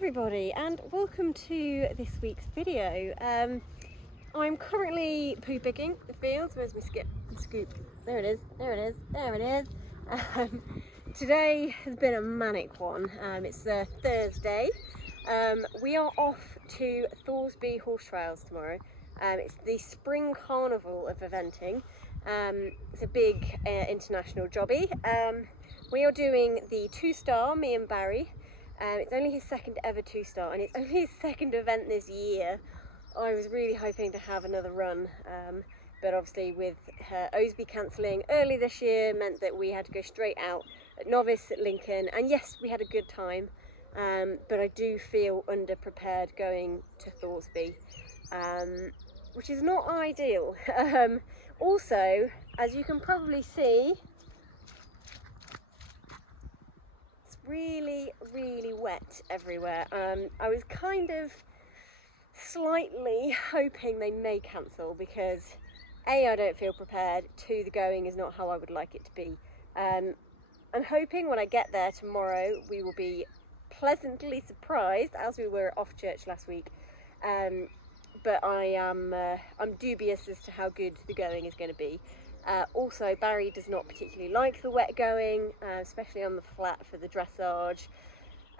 everybody, and welcome to this week's video. I'm currently poo picking the fields. Where's my scoop? There it is, there it is, there it is. Today has been a manic one. It's Thursday. We are off to Thoresby Horse Trials tomorrow. It's the spring carnival of eventing. It's a big international jobby. We are doing the 2-star, me and Barry. It's only his second ever 2-star, and it's only his second event this year. I was really hoping to have another run, but obviously with Osby cancelling early this year meant that we had to go straight out at novice at Lincoln. And yes, we had a good time, but I do feel underprepared going to Thoresby, which is not ideal. Also, as you can probably see, really wet everywhere. I was kind of slightly hoping they may cancel because A, I don't feel prepared, 2, the going is not how I would like it to be. I'm hoping when I get there tomorrow we will be pleasantly surprised, as we were off church last week, but I'm dubious as to how good the going is going to be. Also, Barry does not particularly like the wet going, especially on the flat for the dressage.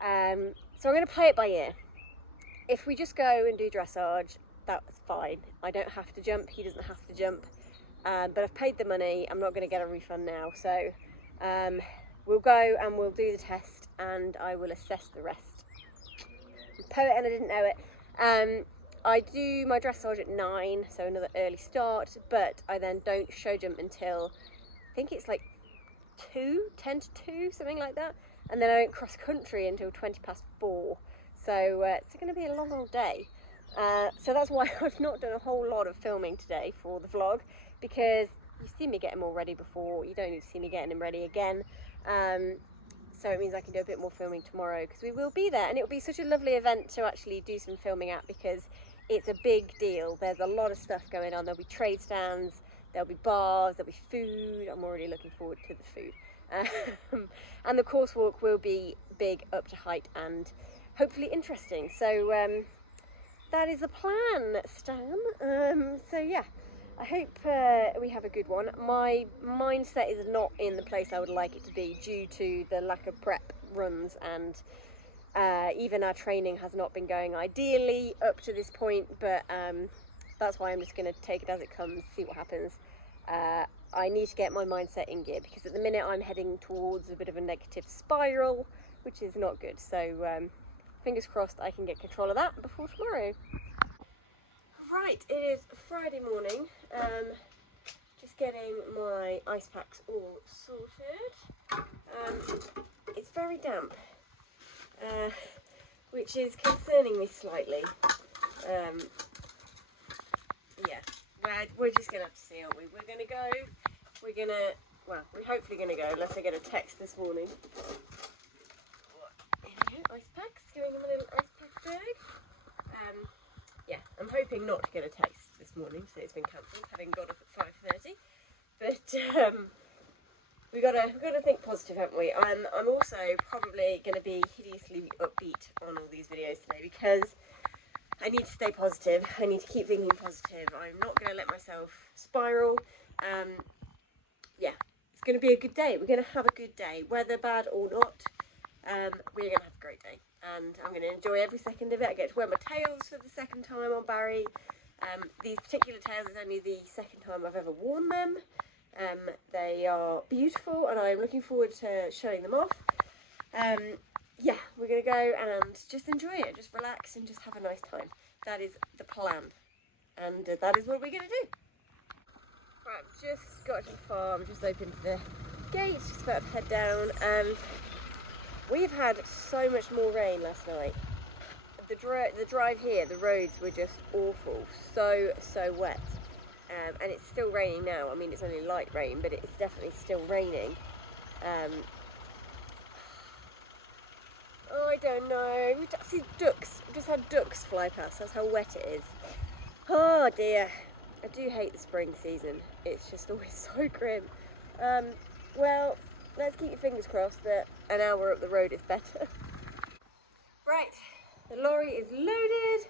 So I'm going to play it by ear. If we just go and do dressage, that's fine. I don't have to jump, he doesn't have to jump. But I've paid the money, I'm not going to get a refund now. So we'll go and we'll do the test and I will assess the rest. Poet and I didn't know it. I do my dressage at 9, so another early start, but I then don't show jump until, I think it's like 10 to 2, something like that. And then I don't cross country until 4. So it's going to be a long old day. So that's why I've not done a whole lot of filming today for the vlog, because you've seen me get him all ready before. You don't need to see me getting him ready again. So it means I can do a bit more filming tomorrow, because we will be there, and it will be such a lovely event to actually do some filming at, because it's a big deal. There's a lot of stuff going on. There'll be trade stands, there'll be bars, there'll be food. I'm already looking forward to the food. And the course walk will be big, up to height, and hopefully interesting. So that is the plan, Stan. So yeah, I hope we have a good one. My mindset is not in the place I would like it to be due to the lack of prep runs, and even our training has not been going ideally up to this point, but that's why I'm just going to take it as it comes, see what happens. I need to get my mindset in gear, because at the minute I'm heading towards a bit of a negative spiral, which is not good. So fingers crossed I can get control of that before tomorrow. Right, it is Friday morning. Just getting my ice packs all sorted. It's very damp, which is concerning me slightly. Yeah, we're just going to have to see, aren't we? We're going to go, well, we're hopefully going to go, unless I get a text this morning. Here we go, ice packs, going in my little ice pack bag. Yeah, I'm hoping not to get a text this morning, so it's been cancelled, having got up at 5:30. But we gotta think positive, haven't we? I'm also probably going to be hideously upbeat on all these videos today, because I need to stay positive. I need to keep thinking positive. I'm not going to let myself spiral. Yeah, it's going to be a good day. We're going to have a good day, whether bad or not. We're going to have a great day, and I'm going to enjoy every second of it. I get to wear my tails for the second time on Barry. These particular tails is only the second time I've ever worn them. They are beautiful, and I'm looking forward to showing them off. Yeah, we're going to go and just enjoy it, just relax and just have a nice time. That is the plan, and that is what we're going to do. Right, I've just got to the farm, just opened the gates, just about to head down, and we've had so much more rain last night. The drive here, the roads were just awful, so wet, and it's still raining now. I mean, it's only light rain, but it's definitely still raining. Oh, I don't know. We've seen ducks. We've just had ducks fly past. That's how wet it is. Oh dear. I do hate the spring season. It's just always so grim. Well, let's keep your fingers crossed that an hour up the road is better. Right, The lorry is loaded.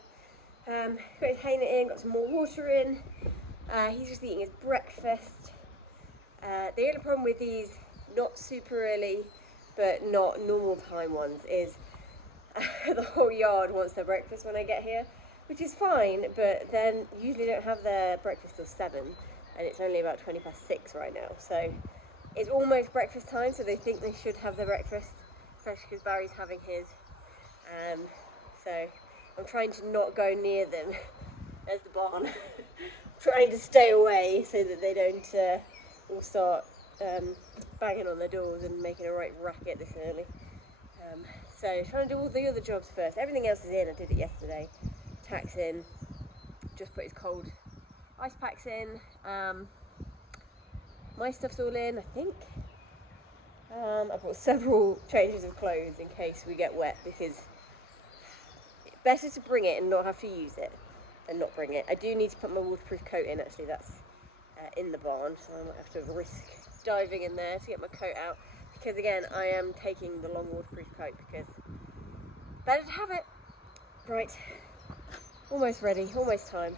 Got his hay net in, got some more water in. He's just eating his breakfast. The only problem with these not super early but not normal time ones is the whole yard wants their breakfast when I get here, which is fine, but then usually don't have their breakfast till 7 and it's only about 20 past 6 right now, so it's almost breakfast time, so they think they should have their breakfast, especially because Barry's having his. So I'm trying to not go near them. There's the barn. Trying to stay away so that they don't all start banging on their doors and making a right racket this early. So trying to do all the other jobs first. Everything else is in. I did it yesterday. Tack's in. Just put his cold ice packs in. My stuff's all in, I think. I've got several changes of clothes in case we get wet, because it's better to bring it and not have to use it than not bring it. I do need to put my waterproof coat in, actually. That's in the barn, so I might have to risk diving in there to get my coat out, because again I am taking the long waterproof coat because better to have it. Right, almost ready, almost time.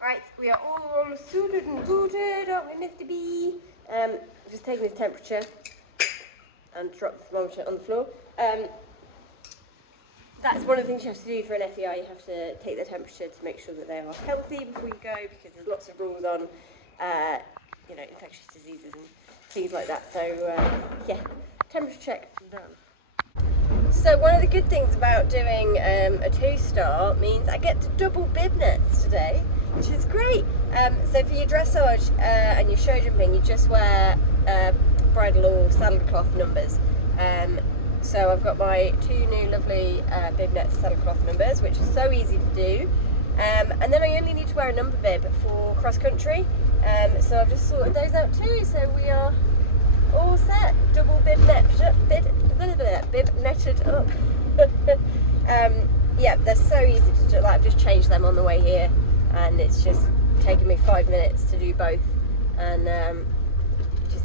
Right, we are all suited and booted, aren't we, Mr. B? Just taking his temperature and drop the thermometer on the floor. That's one of the things you have to do for an FEI. You have to take their temperature to make sure that they are healthy before you go, because there's lots of rules on, you know, infectious diseases and things like that. So, yeah, temperature check done. So one of the good things about doing a 2-star means I get to double bib nets today, which is great. So for your dressage and your show jumping, you just wear bridle or saddle cloth numbers. So I've got my 2 new lovely bib nets saddle cloth numbers, which is so easy to do. And then I only need to wear a number bib for cross country. So I've just sorted those out too. So we are all set. Double bib netted up. Yeah, they're so easy to do. Like, I've just changed them on the way here, and it's just taken me 5 minutes to do both. And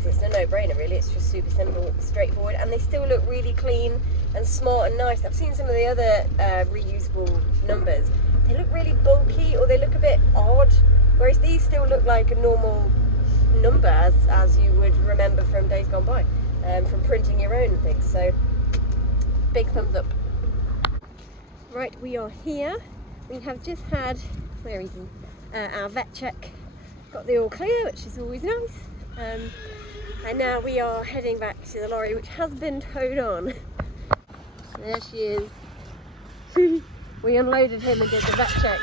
it's a no-brainer really. It's just super simple, straightforward, and they still look really clean and smart and nice. I've seen some of the other reusable numbers. They look really bulky, or they look a bit odd, whereas these still look like a normal number as you would remember from days gone by, from printing your own things. So big thumbs up. Right, we are here. We have just had, where is he? Our vet check. Got the all clear, which is always nice. And now we are heading back to the lorry, which has been towed on. There she is. We unloaded him and did the vet check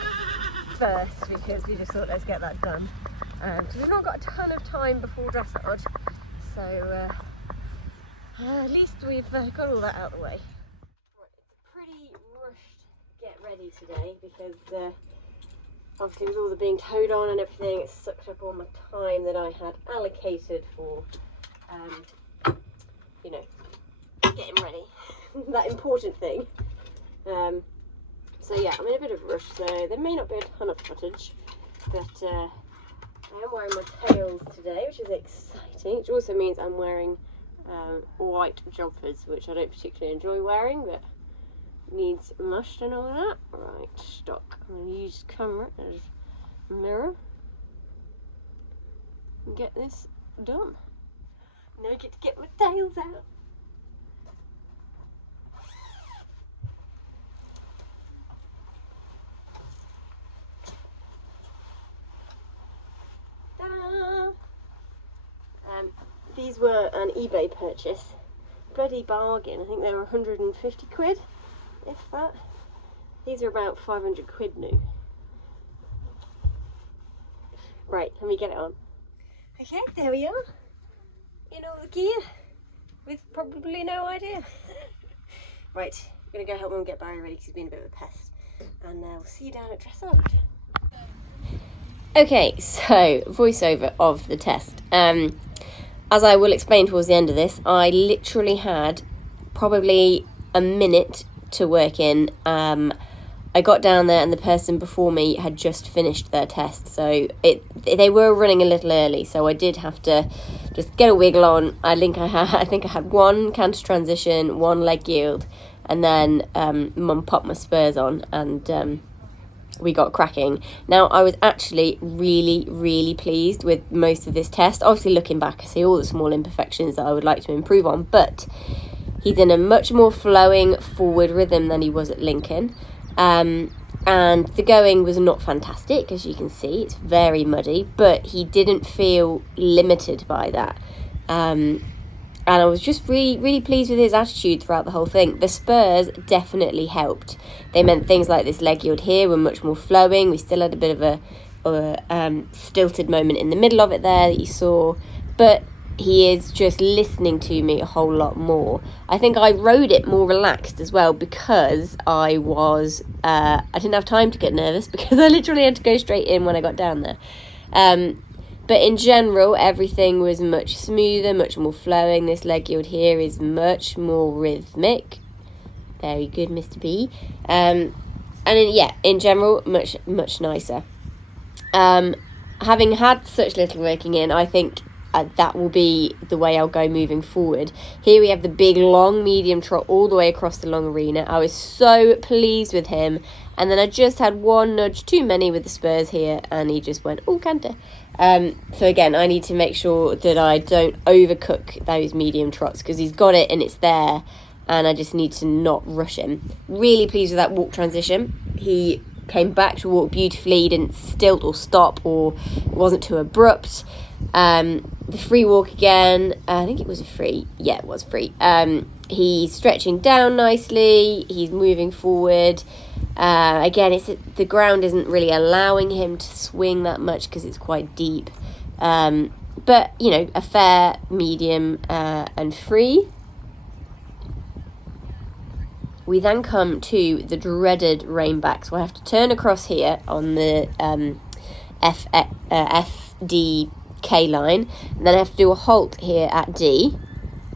first, because we just thought, let's get that done. So we've not got a ton of time before dressage, so at least we've got all that out of the way. Right, it's a pretty rushed get ready today, because obviously with all the being towed on and everything, it sucked up all my time that I had allocated for, you know, getting ready. That important thing. So yeah, I'm in a bit of a rush, so there may not be a ton of footage, but I am wearing my tails today, which is exciting, which also means I'm wearing white jumpers, which I don't particularly enjoy wearing, but needs must and all that. Right, stock. I'm going to use camera as a mirror and get this done. Now I get to get my tails out. Ta-da! These were an eBay purchase. Bloody bargain. I think they were 150 quid, if that. These are about 500 quid new. Right, let me get it on. Okay, there we are. In all the gear, with probably no idea. Right, I'm going to go help Mum get Barry ready because he's been a bit of a pest. And we'll see you down at Dressage. Okay, so voiceover of the test. As I will explain towards the end of this, I literally had probably a minute to work in. I got down there and the person before me had just finished their test, so they were running a little early, so I did have to just get a wiggle on. I think I had one canter transition, one leg yield, and then Mum popped my spurs on, and we got cracking. Now, I was actually really pleased with most of this test. Obviously, looking back, I see all the small imperfections that I would like to improve on, but he's in a much more flowing forward rhythm than he was at Lincoln. And the going was not fantastic, as you can see. It's very muddy, but he didn't feel limited by that. And I was just really pleased with his attitude throughout the whole thing. The spurs definitely helped. They meant things like this leg yield here were much more flowing. We still had a bit of a stilted moment in the middle of it there that you saw, but he is just listening to me a whole lot more. I think I rode it more relaxed as well, because I didn't have time to get nervous, because I literally had to go straight in when I got down there. But in general, everything was much smoother, much more flowing. This leg yield here is much more rhythmic. Very good, Mr. B. In general, much nicer. Having had such little working in, I think that will be the way I'll go moving forward. Here we have the big long medium trot all the way across the long arena. I was so pleased with him, and then I just had one nudge too many with the spurs here, and he just went, oh, canter. So again, I need to make sure that I don't overcook those medium trots, because he's got it and it's there, and I just need to not rush him. Really pleased with that walk transition. He came back to walk beautifully. He didn't stilt or stop, or wasn't too abrupt. The free walk again, I think it was a free. Yeah, it was free. He's stretching down nicely. He's moving forward. Again, the ground isn't really allowing him to swing that much because it's quite deep. But, a fair, medium, and free. We then come to the dreaded rainback. So I have to turn across here on the FDK line, and then I have to do a halt here at D.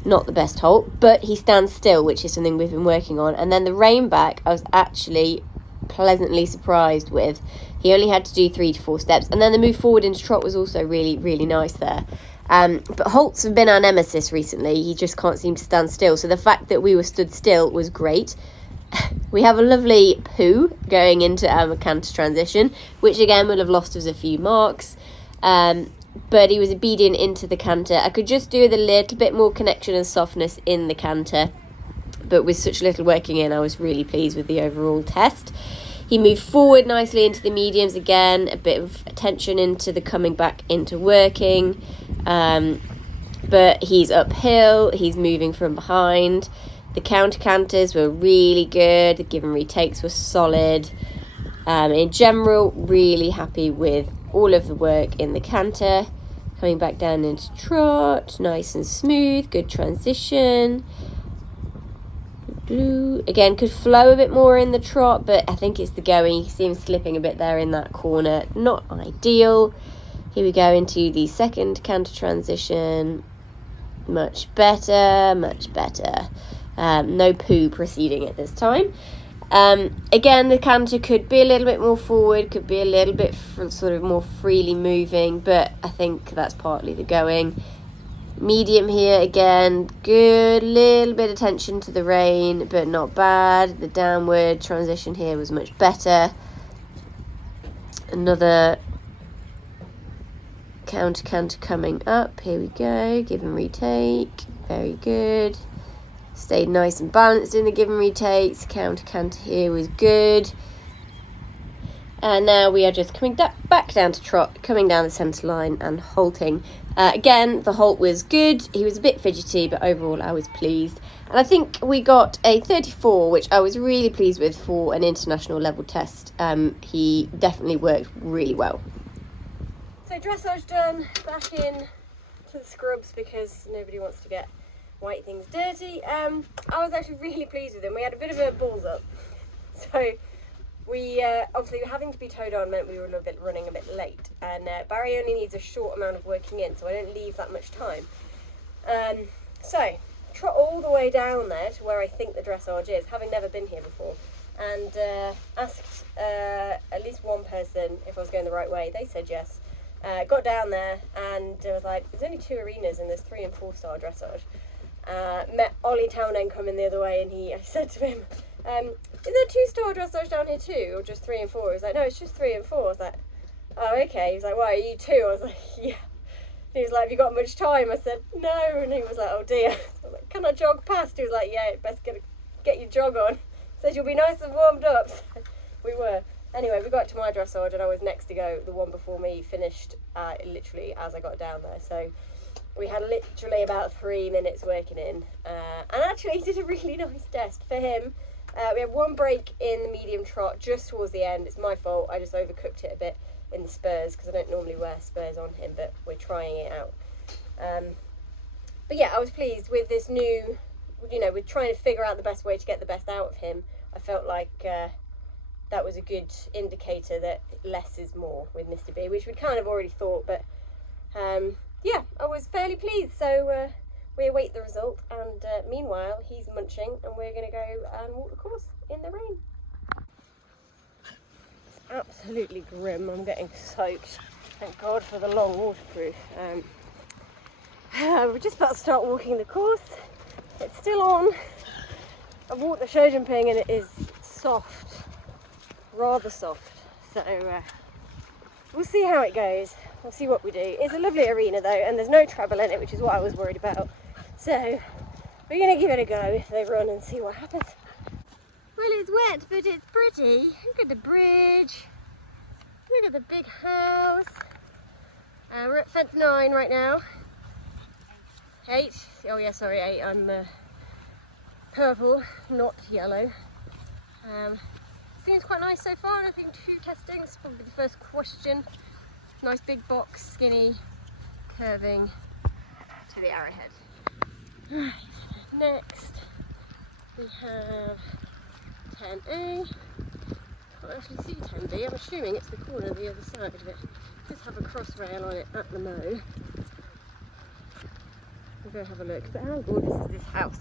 Not the best halt, but he stands still, which is something we've been working on. And then the rainback, I was actually pleasantly surprised with. He only had to do 3 to 4 steps, and then the move forward into trot was also really nice there. But halts have been our nemesis recently. He just can't seem to stand still. So the fact that we were stood still was great. We have a lovely poo going into our canter transition, which again will have lost us a few marks. But he was obedient into the canter. I could just do with a little bit more connection and softness in the canter. But with such little working in, I was really pleased with the overall test. He moved forward nicely into the mediums again, a bit of attention into the coming back into working. But he's uphill, he's moving from behind. The counter canters were really good, the give and retakes were solid. In general, really happy with all of the work in the canter. Coming back down into trot, nice and smooth, good transition. Again, could flow a bit more in the trot, but I think it's the going. You see him slipping a bit there in that corner. Not ideal. Here we go into the second canter transition. Much better. No poo preceding it this time. Again, the canter could be a little bit more forward, could be a little bit sort of more freely moving, but I think that's partly the going. Medium here again, good, little bit of attention to the rein, but not bad. The downward transition here was much better. Another counter coming up. Here we go, give and retake, very good. Stayed nice and balanced in the give and retakes. Counter here was good. And now we are just coming back down to trot, coming down the centre line and halting. Again, the halt was good. He was a bit fidgety, but overall I was pleased. And I think we got a 34, which I was really pleased with for an international level test. He definitely worked really well. So dressage done, back in to the scrubs because nobody wants to get white things dirty. I was actually really pleased with him. We had a bit of a balls up. So we obviously having to be towed on meant we were running a bit late, and Barry only needs a short amount of working in, so I don't leave that much time. So trot all the way down there to where I think the dressage is, having never been here before, and asked at least one person if I was going the right way. They said yes. Got down there and I was like, there's only 2 arenas and there's 3 and 4 star dressage. Met Ollie Townend coming the other way, and I said to him, is there 2-star dressage down here too, or just 3 and 4? He was like, no, it's just 3 and 4. I was like, oh, okay. He was like, why, are you 2? I was like, yeah. He was like, have you got much time? I said, no. And he was like, oh dear. So I was like, can I jog past? He was like, yeah, best get your jog on. He said, you'll be nice and warmed up. So we were. Anyway, we got to my dressage, and I was next to go. The one before me finished literally as I got down there. So we had literally about 3 minutes working in. And actually he did a really nice test for him. We had one break in the medium trot just towards the end. It's my fault. I just overcooked it a bit in the spurs because I don't normally wear spurs on him, but we're trying it out. But yeah, I was pleased with this new, with trying to figure out the best way to get the best out of him. I felt like that was a good indicator that less is more with Mr. B, which we'd kind of already thought, but yeah, I was fairly pleased. So we await the result, and meanwhile he's munching, and we're going to go and walk the course in the rain. Absolutely grim. I'm getting soaked. Thank God for the long waterproof. We're just about to start walking the course. It's still on. I've walked the show jumping and it is soft, rather soft. So we'll see how it goes. We'll see what we do. It's a lovely arena though, and there's no treble in it, which is what I was worried about. So we're going to give it a go, they run, and see what happens. Well, it's wet, but it's pretty. Look at the bridge. Look at the big house. We're at fence 9 right now. 8. Oh yeah, sorry, 8. I'm purple, not yellow. Seems quite nice so far. Nothing too testing. This is probably the first question. Nice big box, skinny, curving to the arrowhead. Right. Next, we have 10A. Can't actually see 10B. I'm assuming it's the corner of the other side of it. It does have a cross rail on it at the mo. We'll go have a look. But how gorgeous is this house?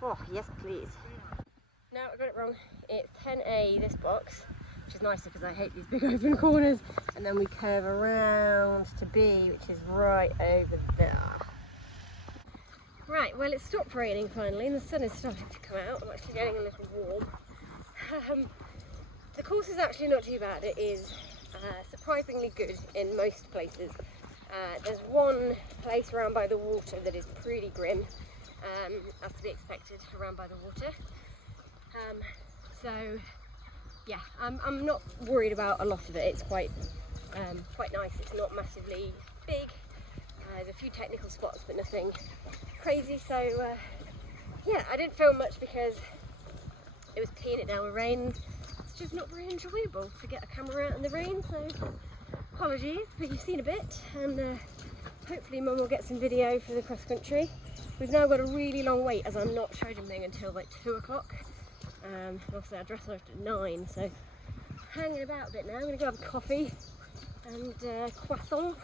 Oh, yes please. No, I got it wrong. It's 10A, this box, which is nicer because I hate these big open corners. And then we curve around to B, which is right over there. Right, well, it's stopped raining finally, and the sun is starting to come out. I'm actually getting a little warm. The course is actually not too bad. It is surprisingly good in most places. There's one place around by the water that is pretty grim, as to be expected around by the water. So yeah, I'm not worried about a lot of it. It's quite nice. It's not massively big. There's a few technical spots, but nothing crazy. So yeah, I didn't film much because it was peeing it down with rain. It's just not very enjoyable to get a camera out in the rain, so apologies, but you've seen a bit, and hopefully Mum will get some video for the cross country. We've now got a really long wait as I'm not show jumping until like 2 o'clock. Obviously our dress left at 9, so hanging about a bit now. I'm going to go have a coffee and croissant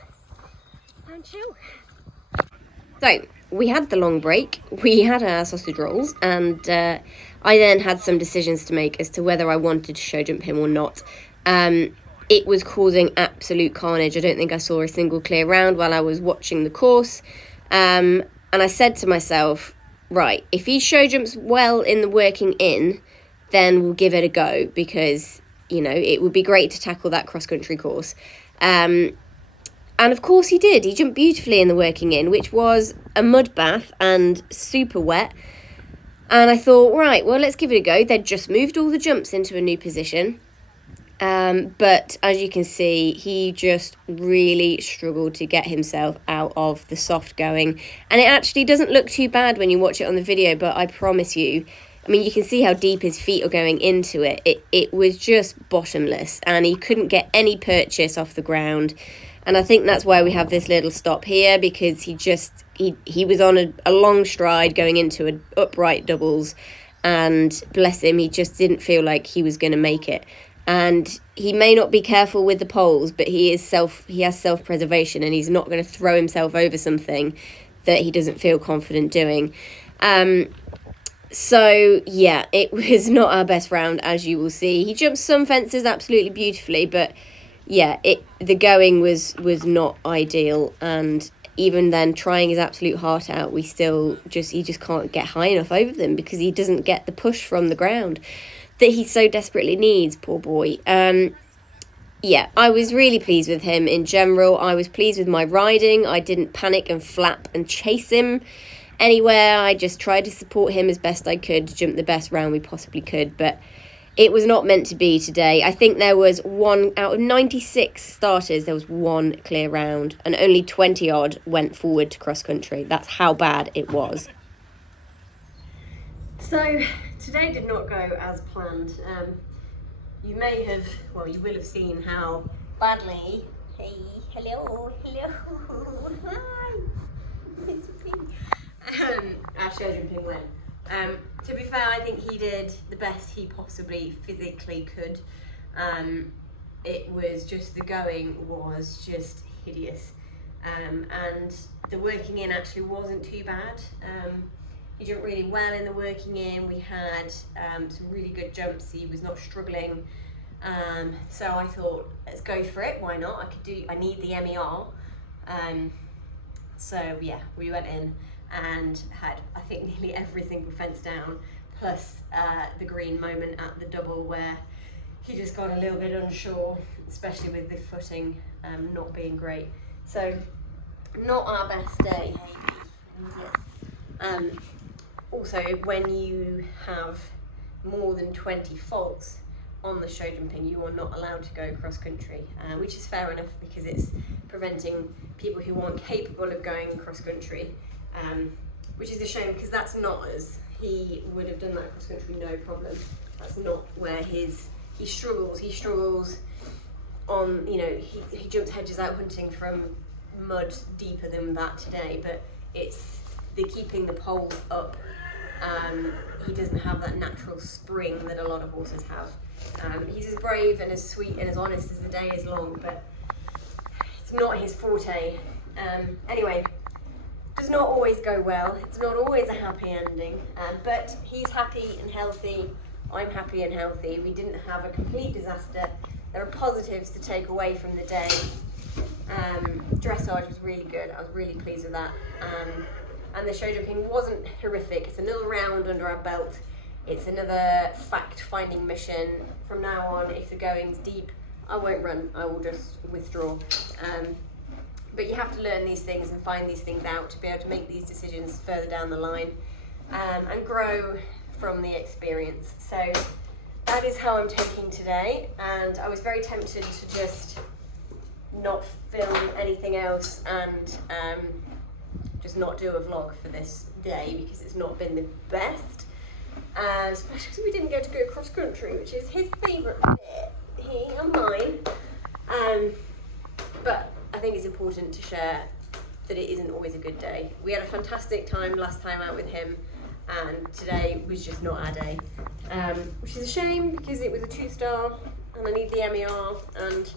and chill. So we had the long break, we had our sausage rolls, and I then had some decisions to make as to whether I wanted to show jump him or not. It was causing absolute carnage. I don't think I saw a single clear round while I was watching the course. And I said to myself, right, if he show jumps well in the working in, then we'll give it a go, because, you know, it would be great to tackle that cross-country course. And of course he did. He jumped beautifully in the working in, which was a mud bath and super wet. And I thought, right, well, let's give it a go. They'd just moved all the jumps into a new position. But as you can see, he just really struggled to get himself out of the soft going. And it actually doesn't look too bad when you watch it on the video, but I promise you, I mean, you can see how deep his feet are going into it. It was just bottomless, and he couldn't get any purchase off the ground. And I think that's why we have this little stop here, because he was on a long stride going into an upright doubles, and bless him, he just didn't feel like he was going to make it. And he may not be careful with the poles, but he has self-preservation, and he's not going to throw himself over something that he doesn't feel confident doing. So yeah, it was not our best round, as you will see. He jumped some fences absolutely beautifully, but yeah, the going was not ideal, and even then, trying his absolute heart out, he just can't get high enough over them because he doesn't get the push from the ground that he so desperately needs, poor boy. Yeah, I was really pleased with him in general. I was pleased with my riding. I didn't panic and flap and chase him anywhere. I just tried to support him as best I could, jump the best round we possibly could, but it was not meant to be today. I think there was one out of 96 starters, there was one clear round, and only 20 odd went forward to cross country. That's how bad it was. So today did not go as planned. You may have, well, you will have seen how badly, hey, hello, hi, our show jumping went. To be fair, I think he did the best he possibly physically could. It was just, the going was just hideous. And the working in actually wasn't too bad. He jumped really well in the working in. We had some really good jumps. He was not struggling. So I thought, let's go for it. Why not? I need the MER. So yeah, we went in and had, I think, nearly every single fence down, plus the green moment at the double where he just got a little bit unsure, especially with the footing not being great. So not our best day, yes. Also, when you have more than 20 faults on the show jumping, you are not allowed to go cross country, which is fair enough because it's preventing people who aren't capable of going cross country, which is a shame because that's not us. He would have done that cross country no problem. That's not where he struggles. He struggles on, you know, he jumps hedges out hunting from mud deeper than that today, but it's the keeping the pole up. He doesn't have that natural spring that a lot of horses have. He's as brave and as sweet and as honest as the day is long, but it's not his forte. Anyway, does not always go well. It's not always a happy ending, but he's happy and healthy. I'm happy and healthy. We didn't have a complete disaster. There are positives to take away from the day. Dressage was really good. I was really pleased with that. And the show jumping wasn't horrific. It's another round under our belt. It's another fact-finding mission. From now on, if the going's deep, I won't run. I will just withdraw. But you have to learn these things and find these things out to be able to make these decisions further down the line, and grow from the experience. So that is how I'm taking today. And I was very tempted to just not film anything else and just not do a vlog for this day because it's not been the best, especially because we didn't get to go cross country, which is his favourite bit, he and mine. But I think it's important to share that it isn't always a good day. We had a fantastic time last time out with him, and today was just not our day, which is a shame because it was a 2-star and I need the MER, and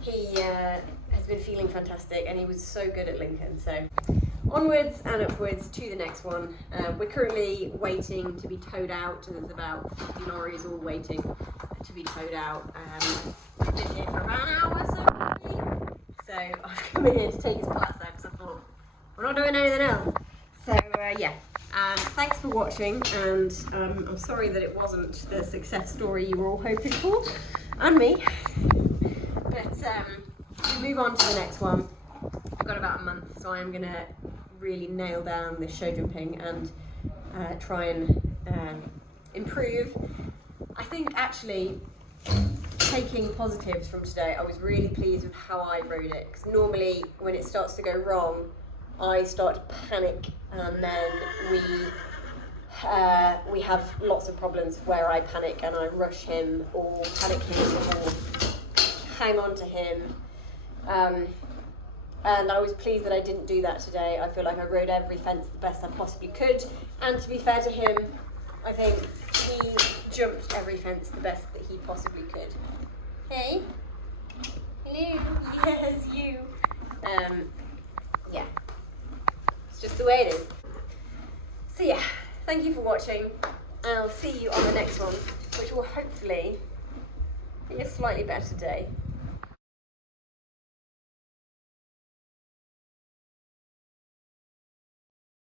he has been feeling fantastic and he was so good at Lincoln. So onwards and upwards to the next one. We're currently waiting to be towed out. There's about 50 lorries all waiting to be towed out. We've been here for about an hour so I've come in here to take his plats out because I thought we're not doing anything else. So yeah, thanks for watching, and I'm sorry that it wasn't the success story you were all hoping for, and me. But we'll move on to the next one. I've got about a month, so I'm going to really nail down this show jumping and try and improve. I think actually, taking positives from today, I was really pleased with how I rode it, because normally when it starts to go wrong, I start to panic, and then we have lots of problems where I panic and I rush him or panic him or hang on to him. And I was pleased that I didn't do that today. I feel like I rode every fence the best I possibly could, and to be fair to him, I think he jumped every fence the best that he possibly could. Hey? Hello? Yes, you. Yeah. It's just the way it is. So yeah, thank you for watching, and I'll see you on the next one, which will hopefully be a slightly better day.